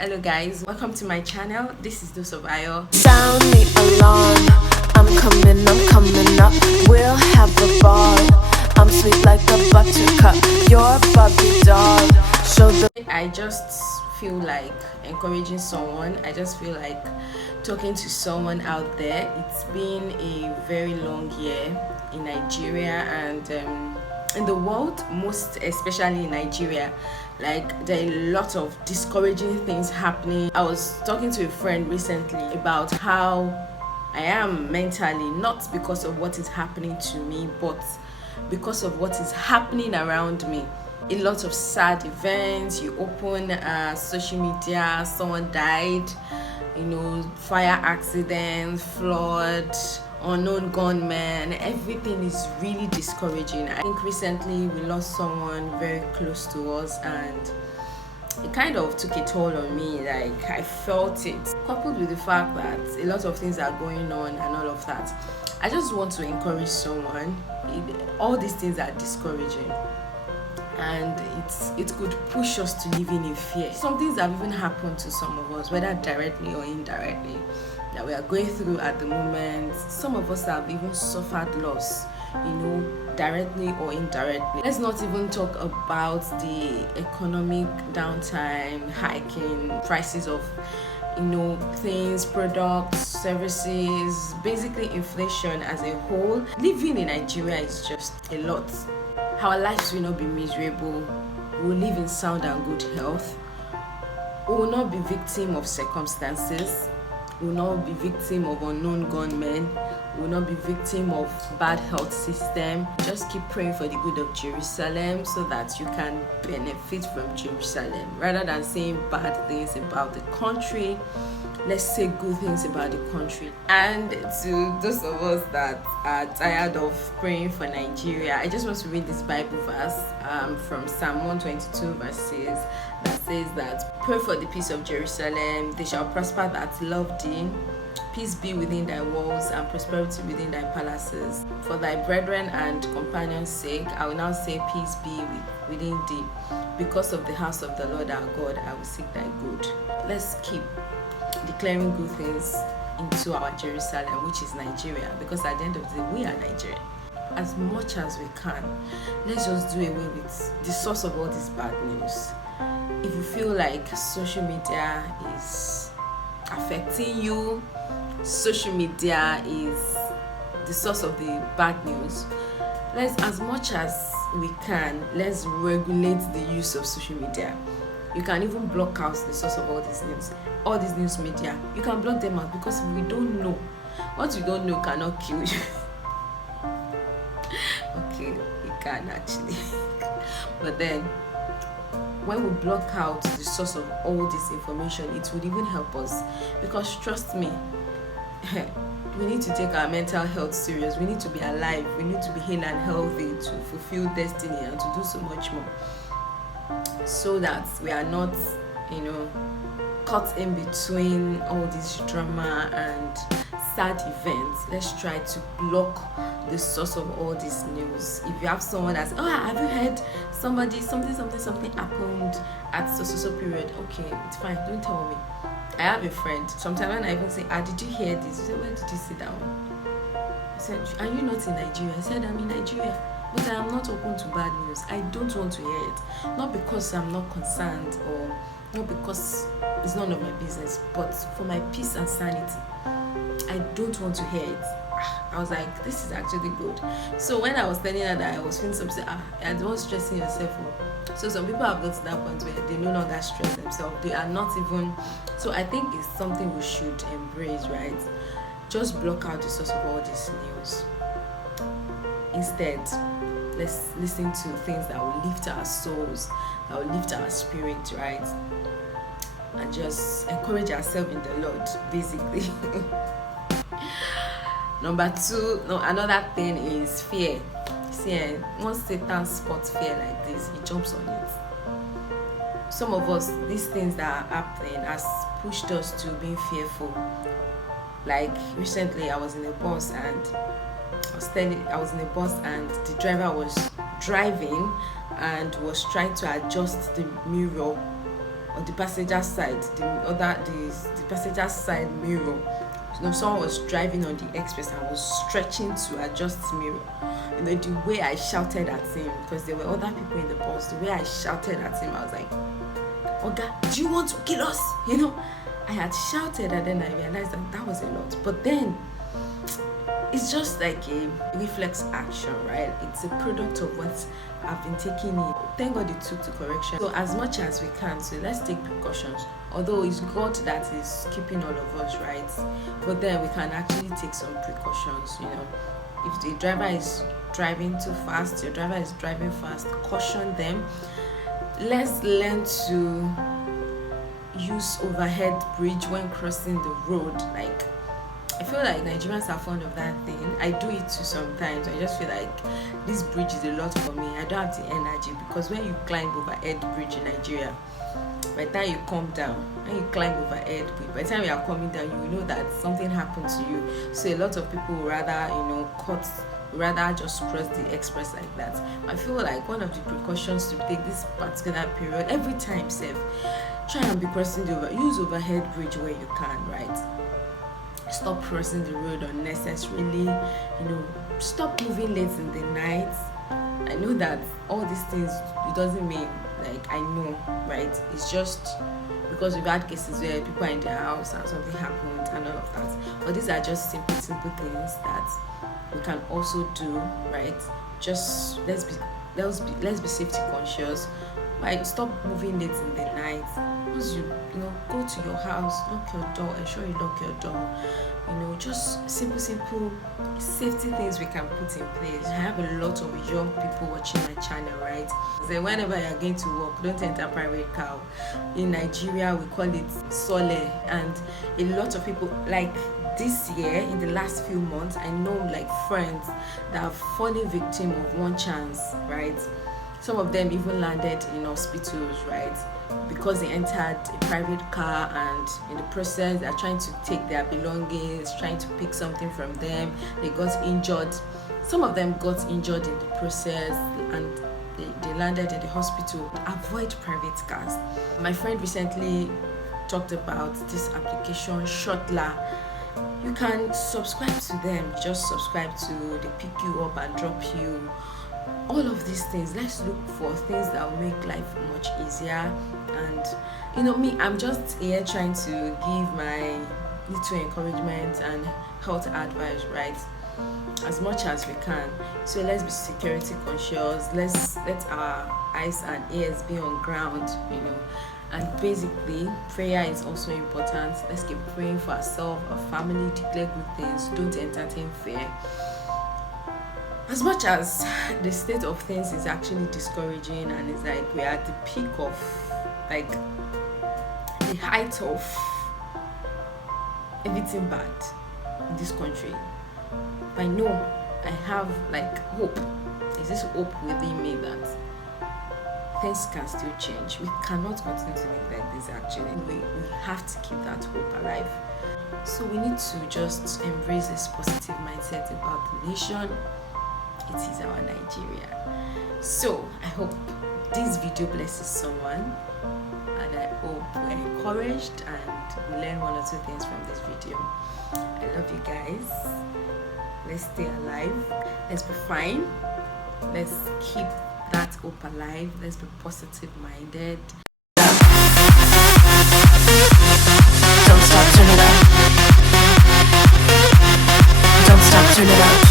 Hello guys, welcome to my channel. This is Dose of Ayo. Sound the alarm, I'm coming up. We'll have a ball. I'm sweet like a buttercup. You're Bobby doll. Show the I just feel like encouraging someone. I just feel like talking to someone out there. It's been a very long year in Nigeria and in the world, most especially in Nigeria. Like, there are a lot of discouraging things happening. I was talking to a friend recently about how I am mentally, not because of what is happening to me, but because of what is happening around me. A lot of sad events. You open social media, someone died, fire accident, flood, unknown gunmen. Everything is really discouraging. I think recently we lost someone very close to us and it kind of took a toll on me. Like, I felt it, coupled with the fact that a lot of things are going on and all of that. I just want to encourage someone. All these things are discouraging and it could push us to living in fear. Some things have even happened to some of us, whether directly or indirectly, that we are going through at the moment. Some of us have even suffered loss, directly or indirectly. Let's not even talk about the economic downtime, hiking prices of things, products, services, basically inflation as a whole. Living in Nigeria is just a lot. Our lives will not be miserable. We will live in sound and good health. We will not be victim of circumstances. We will not be victim of unknown gunmen. We will not be victim of bad health system. Just keep praying for the good of Jerusalem so that you can benefit from Jerusalem. Rather than saying bad things about the country, let's say good things about the country. And to those of us that are tired of praying for Nigeria, I just want to read this Bible verse from Psalm 122 verses that says that pray for the peace of Jerusalem. They shall prosper that love thee. Peace be within thy walls and prosperity within thy palaces. For thy brethren and companions' sake, I will now say peace be within thee. Because of the house of the Lord our God, I will seek thy good. Let's keep declaring good things into our Jerusalem, which is Nigeria, because at the end of the day, we are Nigerian. As much as we can, let's just do away with the source of all this bad news. If you feel like social media is affecting you, social media is the source of the bad news, let's, as much as we can, let's regulate the use of social media. You can even block out the source of all these news media. You can block them out, because we don't know. What you don't know cannot kill you. Okay, it can actually. But then, when we block out the source of all this information, it would even help us. Because trust me, we need to take our mental health serious. We need to be alive. We need to be healed and healthy to fulfill destiny and to do so much more, so that we are not, caught in between all this drama and sad events. Let's try to block the source of all this news. If you have someone that's, have you heard something happened at so period? Okay, it's fine, don't tell me. I have a friend, sometimes when I even say, did you hear this? He said, where did you sit down? I said, are you not in Nigeria? I said, I'm in Nigeria, but I am not open to bad news. I don't want to hear it. Not because I'm not concerned or not because it's none of my business, but for my peace and sanity. I don't want to hear it. I was like, this is actually good. So when I was telling her that I was feeling something, I don't stressing yourself. So some people have got to that point where they no longer stress themselves. They are not even. So I think it's something we should embrace, right? Just block out the source of all this news. Instead, let's listen to things that will lift our souls, that will lift our spirit, right? And just encourage ourselves in the Lord, basically. Number two, another thing is fear. See, once Satan spots fear like this, he jumps on it. Some of us, these things that are happening has pushed us to being fearful. Like recently, I was in a bus and the driver was driving and was trying to adjust the mirror on the passenger side, the passenger side mirror. Someone was driving on the express and was stretching to adjust his mirror. The way I shouted at him, because there were other people in the bus, the way I shouted at him, I was like, Oga, do you want to kill us? I had shouted, and then I realized that was a lot. But then it's just like a reflex action, right? It's a product of what I've been taking in. Thank God it took to correction. So as much as we can, so let's take precautions. Although it's God that is keeping all of us, right? But then we can actually take some precautions, If the driver is driving too fast, your driver is driving fast, caution them. Let's learn to use overhead bridge when crossing the road. Like, I feel like Nigerians are fond of that thing. I do it too sometimes. I just feel like this bridge is a lot for me. I don't have the energy, because when you climb overhead bridge in Nigeria, by the time you come down, when you climb overhead bridge, by the time you are coming down, you will know that something happened to you. So a lot of people rather just cross the express like that. I feel like one of the precautions to take this particular period, every time safe, try and be crossing use overhead bridge where you can, right? Stop crossing the road unnecessarily, stop moving late in the night. I know that all these things, it doesn't mean, like, I know, right? It's just because we've had cases where people are in their house and something happened and all of that. But these are just simple things that we can also do, right? Just let's be safety conscious. Like, stop moving late in the night. Once you go to your house, lock your door, ensure you lock your door. Just simple safety things we can put in place. I have a lot of young people watching my channel, right? So whenever you're going to work, don't enter private car. In Nigeria, we call it sole, and a lot of people, like this year, in the last few months, I know like friends that have fallen victim of one chance, right? Some of them even landed in hospitals, right? Because they entered a private car, and in the process they're trying to take their belongings, trying to pick something from them. They got injured. Some of them got injured in the process, and they landed in the hospital. Avoid private cars. My friend recently talked about this application, Shotla. You can subscribe to them. Just subscribe to, they pick you up and drop you. All of these things, let's look for things that will make life much easier. And me, I'm just here trying to give my little encouragement and health advice, right, as much as we can. So let's be security conscious. Let's let our eyes and ears be on ground, and basically prayer is also important. Let's keep praying for ourselves, our family, declare good things, don't entertain fear. As much as the state of things is actually discouraging, and it's like we're at the peak of, like, the height of everything bad in this country, but I know I have like hope. There's this hope within me that things can still change. We cannot continue to live like this. Actually, we have to keep that hope alive. So we need to just embrace this positive mindset about the nation. It is our Nigeria. So I hope this video blesses someone, and I hope we're encouraged and we learn one or two things from this video. I love you guys. Let's stay alive. Let's be fine. Let's keep that hope alive. Let's be positive minded. Don't stop, turn it up. Don't stop, turn it up.